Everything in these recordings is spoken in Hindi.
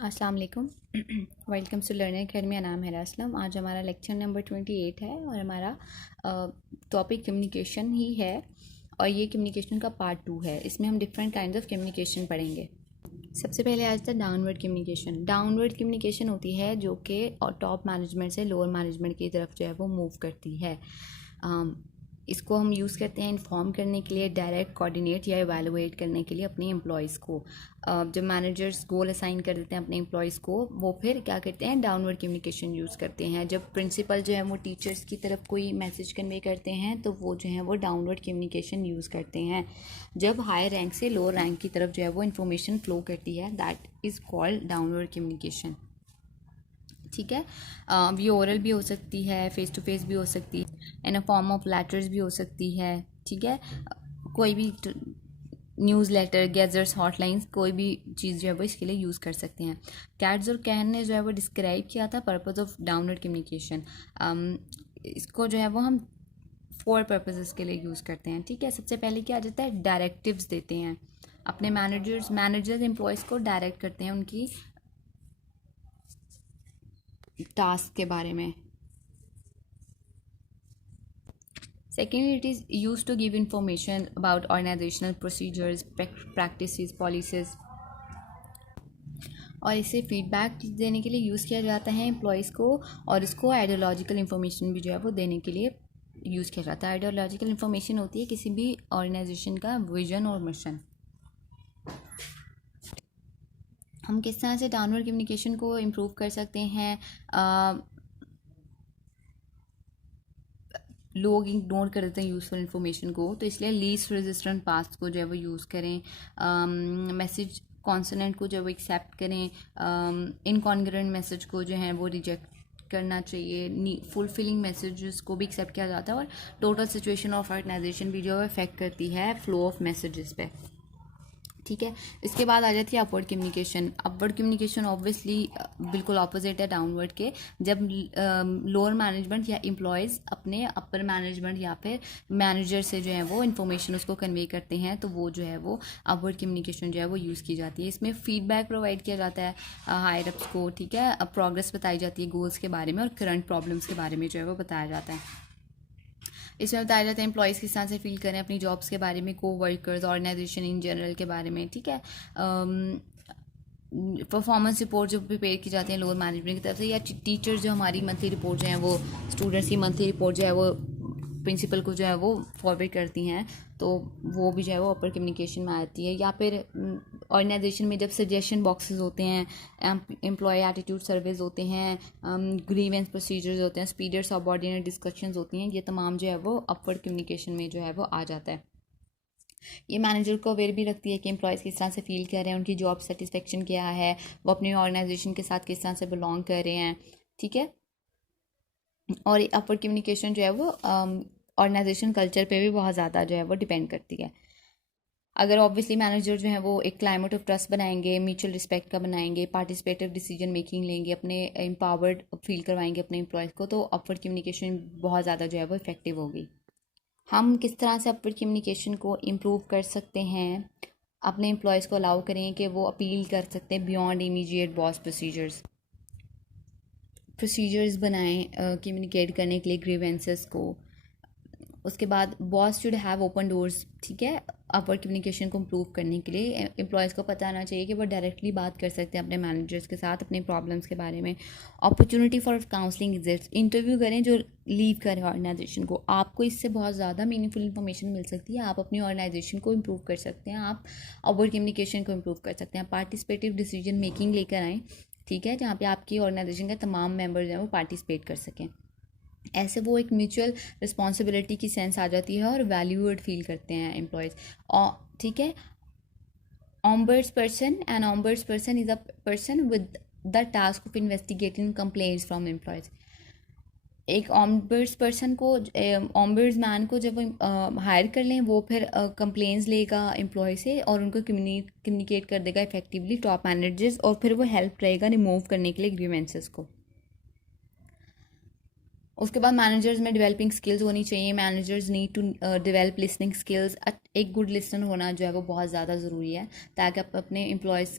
अस्सलाम वालेकुम। Welcome to learning academy. मेरा नाम है असलम। आज हमारा लेक्चर नंबर 28 है और हमारा टॉपिक कम्युनिकेशन ही है और ये कम्युनिकेशन का पार्ट 2 है। इसमें हम डिफरेंट काइंड ऑफ कम्युनिकेशन पढ़ेंगे। सबसे पहले आज था डाउनवर्ड कम्युनिकेशन। डाउनवर्ड कम्युनिकेशन होती है जो कि टॉप मैनेजमेंट से लोअर मैनेजमेंट की तरफ जो है वो मूव करती है। इसको हम यूज़ करते हैं इन्फॉर्म करने के लिए, डायरेक्ट कोऑर्डिनेट या एवेलुएट करने के लिए अपने एम्प्लॉयज़ को। जब मैनेजर्स गोल असाइन कर देते हैं अपने एम्प्लॉयज़ को, वो फिर क्या करते हैं, डाउनवर्ड कम्युनिकेशन यूज़ करते हैं। जब प्रिंसिपल जो है वो टीचर्स की तरफ कोई मैसेज कन्वे करते हैं तो वो जो है वो डाउनवर्ड कम्युनिकेशन यूज़ करते हैं। जब हायर रैंक से लोअर रैंक की तरफ जो है वो इन्फॉर्मेशन फ्लो करती है, that is called downward communication. ठीक है। ये ओरल भी हो सकती है, फेस टू फेस भी हो सकती है, इन अ फॉर्म ऑफ लेटर्स भी हो सकती है। ठीक है। कोई भी न्यूज़ लेटर, गैजेट्स, हॉटलाइंस, कोई भी चीज़ जो है वो इसके लिए यूज़ कर सकते हैं। कैट्स और कैन ने जो है वो डिस्क्राइब किया था पर्पस ऑफ डाउनवर्ड कम्युनिकेशन। इसको जो है वो हम 4 पर्पसेस के लिए यूज़ करते हैं। ठीक है। सबसे पहले क्या आ जाता है, डायरेक्टिव्स देते हैं अपने मैनेजर्स एम्प्लॉयज़ को डायरेक्ट करते हैं उनकी टास्क के बारे में। Secondly, it is used to give information about organizational procedures, practices, policies, और इसे फीडबैक देने के लिए यूज़ किया जाता है एम्प्लॉयज़ को, और इसको आइडियोलॉजिकल इन्फॉर्मेशन भी जो है वो देने के लिए यूज़ किया जाता है। आइडियोलॉजिकल इन्फॉर्मेशन होती है किसी भी ऑर्गेनाइजेशन का विजन और मिशन। हम किस तरह से डाउनवर्ड कम्युनिकेशन को इम्प्रूव कर सकते हैं। लोग इग्नोर कर देते हैं यूज़फुल इन्फॉर्मेशन को, तो इसलिए लीस्ट रेजिस्टेंट पाथ को जो है वो यूज़ करें। मैसेज कॉन्सोनेंट को जो है वो एक्सेप्ट करें। इनकॉन्ग्रुएंट मैसेज को जो है वो रिजेक्ट करना चाहिए। फुलफिलिंग मैसेजेस को भी एक्सेप्ट किया जाता है, और टोटल सिचुएशन ऑफ ऑर्गेनाइजेशन भी जो है इफेक्ट करती है फ्लो ऑफ मैसेजेस पे। ठीक है। इसके बाद आ जाती है upward communication. Upward communication obviously बिल्कुल ऑपोजिट है डाउनवर्ड के। जब लोअर मैनेजमेंट या एम्प्लॉयज़ अपने अपर मैनेजमेंट या फिर मैनेजर से जो है वो इन्फॉर्मेशन उसको कन्वे करते हैं, तो वो जो है वो अपवर्ड कम्युनिकेशन जो है वो यूज़ की जाती है। इसमें फीडबैक प्रोवाइड किया जाता है हायर अप्स को। ठीक है। प्रोग्रेस बताई जाती है गोल्स के बारे में, और करंट प्रॉब्लम्स के बारे में जो है वो बताया जाता है। इसमें बताया जाता है एम्प्लॉयज़ किस तरह से फील करें अपनी जॉब्स के बारे में, को वर्कर्स, ऑर्गेनाइजेशन इन जनरल के बारे में। ठीक है। परफॉर्मेंस रिपोर्ट जो प्रिपेयर की जाती हैं लोअर मैनेजमेंट की तरफ से, या टीचर्स जो हमारी मंथली रिपोर्ट जो है वो स्टूडेंट्स की मंथली रिपोर्ट जो है वो प्रिंसिपल को जो है वो फॉरवर्ड करती हैं, तो वो भी जो है वो अपर कम्युनिकेशन में आती है। या फिर ऑर्गेनाइजेशन में जब सजेशन बॉक्सेस होते हैं, एम्प्लॉय एटीट्यूड सर्वेज होते हैं, ग्रीवेंस प्रोसीजर्स होते हैं, स्पीडर सबऑर्डिनेट डिस्कशंस होती हैं, ये तमाम जो है वो अपवर्ड कम्युनिकेशन में जो है वो आ जाता है। ये मैनेजर को अवेयर भी रखती है कि एम्प्लॉयज़ किस तरह से फील कर रहे हैं, उनकी जॉब सेटिस्फेक्शन क्या है, वो अपनी ऑर्गेनाइजेशन के साथ किस तरह से बिलोंग कर रहे हैं। ठीक है। और अपवर्ड कम्युनिकेशन जो है वो ऑर्गेनाइजेशन कल्चर पे भी बहुत ज़्यादा जो है वो डिपेंड करती है। अगर ऑब्वियसली मैनेजर जो है वो एक क्लाइमेट ऑफ ट्रस्ट बनाएंगे, म्यूचुअल रिस्पेक्ट का बनाएंगे, पार्टिसिपेटिव डिसीजन मेकिंग लेंगे, अपने एम्पावर्ड फील करवाएंगे अपने एम्प्लॉयज़ को, तो अपवर्ड कम्युनिकेशन बहुत ज़्यादा जो है वो इफेक्टिव होगी। हम किस तरह से अपवर्ड कम्युनिकेशन को इम्प्रूव कर सकते हैं, अपने एम्प्लॉयज़ को अलाउ करें कि वो अपील कर सकते हैं बियॉन्ड इमीडिएट बॉस प्रोसीजर्स बनाएं कम्युनिकेट करने के लिए ग्रीवेंसेस को। उसके बाद boss should have open doors. ठीक है। अपवर्ड कम्युनिकेशन को इम्प्रूव करने के लिए एम्प्लॉयज़ को पता आना चाहिए कि वो डायरेक्टली बात कर सकते हैं अपने मैनेजर्स के साथ अपने प्रॉब्लम्स के बारे में। Opportunity for counselling exist. Interview करें जो लीव करें ऑर्गेनाइजेशन को, आपको इससे बहुत ज़्यादा मीनिंगफुल इन्फॉर्मेशन मिल सकती है। आप अपनी ऑर्गेनाइजेशन को इम्प्रूव कर सकते हैं, आप अपवर्ड कम्युनिकेशन को इम्प्रूव कर सकते हैं। पार्टिसिपेटिव डिसीजन मेकिंग लेकर आएँ। ठीक है। जहाँ पे आपकी ऑर्गेनाइजेशन के तमाम मेंबर जो हैं वो पार्टिसिपेट कर सकें। ऐसे वो एक म्यूचुअल रिस्पॉन्सिबिलिटी की सेंस आ जाती है और वैल्यूड फील करते हैं एम्प्लॉयज़। और ठीक है। Ombudsperson and ombudsperson is a person with the task of investigating complaints from employees. एक ऑम्बर्स पर्सन को, ऑम्बर्स मैन को जब हायर कर लें, वो फिर कंप्लेंट्स लेगा एम्प्लॉय से और उनको कम्युनिकेट कर देगा इफेक्टिवली टॉप मैनेजर्स, और फिर वो हेल्प रहेगा रिमूव करने के लिए ग्रीवेंसेस को। उसके बाद मैनेजर्स में डेवलपिंग स्किल्स होनी चाहिए। Managers need to develop listening skills. एक गुड लिसनर होना जो है वो बहुत ज़्यादा ज़रूरी है, ताकि आप अपने एम्प्लॉयज़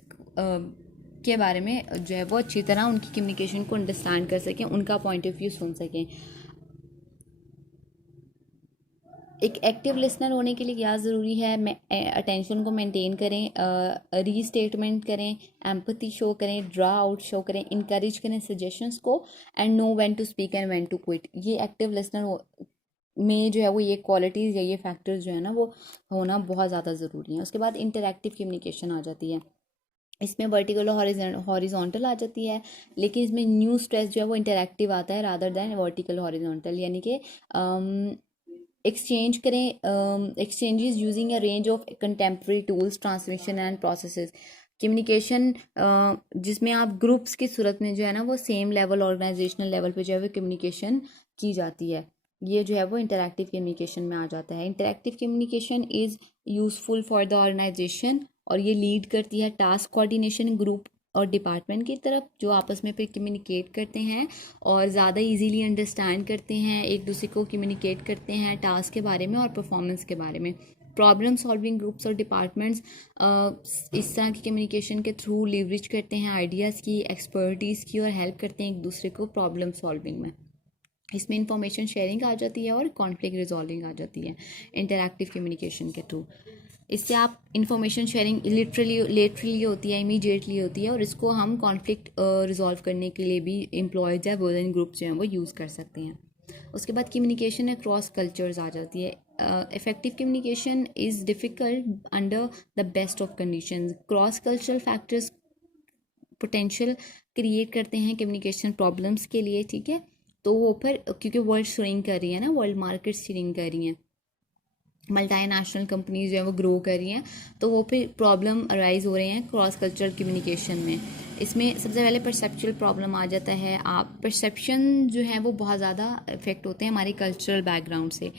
के बारे में जो है वो अच्छी तरह उनकी कम्युनिकेशन को अंडरस्टैंड कर सकें, उनका पॉइंट ऑफ व्यू सुन सकें। एक एक्टिव लिसनर होने के लिए क्या ज़रूरी है? अटेंशन को मेंटेन करें, रीस्टेटमेंट करें, एम्पैथी शो करें, ड्रा आउट शो करें, इनकरेज करें सजेशंस को, and know when to speak and when to quit. ये एक्टिव लिसनर में जो है वो ये क्वालिटीज़ या ये फैक्टर्स जो है ना वो होना बहुत ज़्यादा ज़रूरी है। उसके बाद इंटरैक्टिव कम्युनिकेशन आ जाती है। इसमें वर्टिकल और हॉरिजॉन्टल आ जाती है, लेकिन इसमें न्यू स्ट्रेस जो है वो इंटरैक्टिव आता है रादर देन वर्टिकल हॉरिजॉन्टल, यानी कि एक्सचेंज करें, exchanges using a range of contemporary tools, transmission and processes. Communication जिसमें आप ग्रुप्स की सूरत में जो है ना वो सेम लेवल, ऑर्गेनाइजेशनल लेवल पे जो है वो कम्युनिकेशन की जाती है। ये जो है वो इंटरैक्टिव कम्युनिकेशन में आ जाता है। Interactive communication is useful for the organization, और ये लीड करती है टास्क कोऑर्डिनेशन, ग्रुप और डिपार्टमेंट की तरफ, जो आपस में फिर कम्युनिकेट करते हैं और ज़्यादा इजीली अंडरस्टैंड करते हैं, एक दूसरे को कम्युनिकेट करते हैं टास्क के बारे में और परफॉर्मेंस के बारे में। प्रॉब्लम सॉल्विंग ग्रुप्स और डिपार्टमेंट्स इस तरह की कम्युनिकेशन के थ्रू लीवरेज करते हैं आइडियाज़ की, एक्सपर्टीज़ की, और हेल्प करते हैं एक दूसरे को प्रॉब्लम सॉल्विंग में। इसमें इंफॉर्मेशन शेयरिंग आ जाती है और कॉन्फ्लिक्ट रिजॉल्विंग आ जाती है इंटरैक्टिव कम्युनिकेशन के थ्रू। इससे आप इंफॉर्मेशन शेयरिंग लेटरली होती है, इमीडिएटली होती है, और इसको हम कॉन्फ्लिक्ट रिजॉल्व करने के लिए भी एम्प्लॉयज़ या वर्किंग ग्रुप्स जो हैं वो यूज़ कर सकते हैं। उसके बाद कम्युनिकेशन अक्रॉस कल्चर्स आ जाती है। Effective communication is difficult under the best of conditions. Cross cultural factors potential create करते हैं कम्युनिकेशन प्रॉब्लम्स के लिए, ठीक है। तो वो फिर क्योंकि वर्ल्ड श्रिंक कर रही है ना, वर्ल्ड मार्केट श्रिंक कर रही हैं, मल्टीनेशनल कंपनीज जो है वो ग्रो कर रही हैं, तो वो फिर प्रॉब्लम अराइज हो रहे हैं क्रॉस कल्चरल कम्युनिकेशन में। इसमें सबसे पहले परसेप्चुअल प्रॉब्लम आ जाता है। आप परसेप्शन जो है वो बहुत ज़्यादा इफेक्ट होते हैं हमारे कल्चरल बैकग्राउंड से।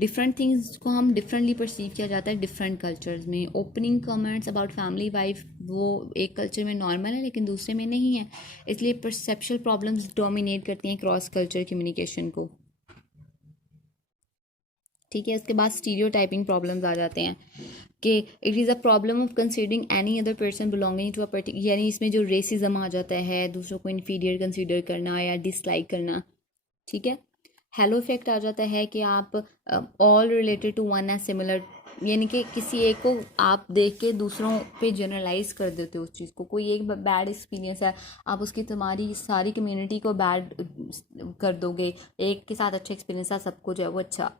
डिफरेंट थिंग्स को हम डिफरेंटली परसीव किया जाता है डिफरेंट कल्चर्स में। Opening comments about family wife वो एक कल्चर में नॉर्मल है लेकिन दूसरे में नहीं है, इसलिए परसेप्चुअल प्रॉब्लम्स डोमिनेट करती हैं क्रॉस कल्चर कम्युनिकेशन को, ठीक है। उसके बाद स्टीरियोटाइपिंग प्रॉब्लम्स आ जाते हैं कि it is a problem of considering any other person belonging to a particular, यानी इसमें जो रेसिज्म आ जाता है, दूसरों को इन्फीरियर कंसीडर करना या डिसलाइक करना, ठीक है। हेलो इफेक्ट आ जाता है कि आप all related to one as similar, यानी कि किसी एक को आप देख के दूसरों पे जनरलाइज कर देते हो उस चीज़ को। कोई एक बैड एक्सपीरियंस है, आप उसकी तुम्हारी सारी कम्युनिटी को बैड कर दोगे, एक के साथ अच्छा एक्सपीरियंस है सबको जो है वो अच्छा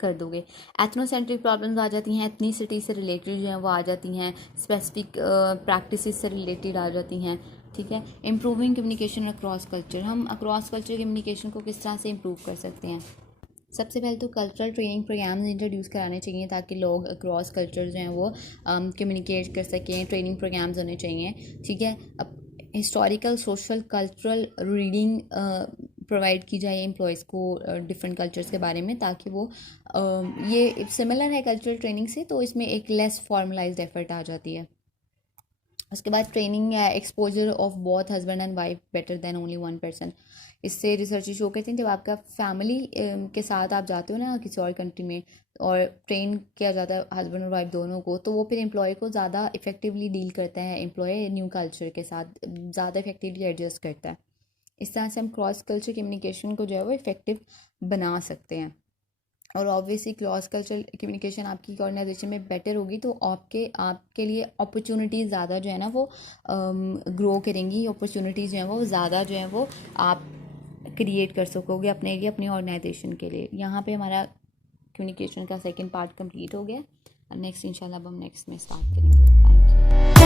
कर दोगे। एथनोसेंट्रिक प्रॉब्लम्स आ जाती हैं, एथनिसिटी से रिलेटेड जो हैं वो आ जाती हैं, स्पेसिफिक प्रैक्टिसेस से रिलेटेड आ जाती हैं, ठीक है। इम्प्रूविंग कम्युनिकेशन अक्रॉस कल्चर, हम अक्रॉस कल्चर कम्युनिकेशन को किस तरह से इम्प्रूव कर सकते हैं? सबसे पहले तो कल्चरल ट्रेनिंग प्रोग्राम्स इंट्रोड्यूस कराने चाहिए ताकि लोग अक्रॉस कल्चर जो हैं वो कम्युनिकेट कर सकें। ट्रेनिंग प्रोग्राम्स होने चाहिए, ठीक है। अब historical, social, cultural reading provide की जाए एम्प्लॉयज़ को डिफरेंट कल्चर्स के बारे में, ताकि वो ये सिमिलर है कल्चरल ट्रेनिंग से, तो इसमें एक लेस फॉर्मलाइज्ड एफर्ट आ जाती है। उसके बाद ट्रेनिंग या exposure of both husband and wife better than only one person. इससे रिसर्च शो करते हैं जब आपका फैमिली के साथ आप जाते हो ना किसी और कंट्री में और ट्रेन किया जाता है हस्बैंड और वाइफ दोनों को, तो वो फिर एम्प्लॉय को ज़्यादा इफेक्टिवली डील करता है, एम्प्लॉय न्यू कल्चर के साथ ज़्यादा इफेक्टिवली एडजस्ट करता है। इस तरह से हम क्रॉस कल्चर कम्युनिकेशन को जो है वो इफेक्टिव बना सकते हैं। और ऑब्वियसली क्रॉस कल्चरल कम्युनिकेशन आपकी ऑर्गेनाइजेशन में बेटर होगी तो आपके लिए अपॉर्चुनिटीज़ ज़्यादा जो है ना वो ग्रो करेंगी। अपॉर्चुनिटीज़ जो हैं वो ज़्यादा जो हैं वो आप क्रिएट कर सकोगे अपने लिए, अपनी ऑर्गेनाइजेशन के लिए। यहाँ पे हमारा कम्युनिकेशन का सेकंड पार्ट कंप्लीट हो गया। नेक्स्ट इंशाल्लाह अब हम नेक्स्ट में स्टार्ट करेंगे। Thank you.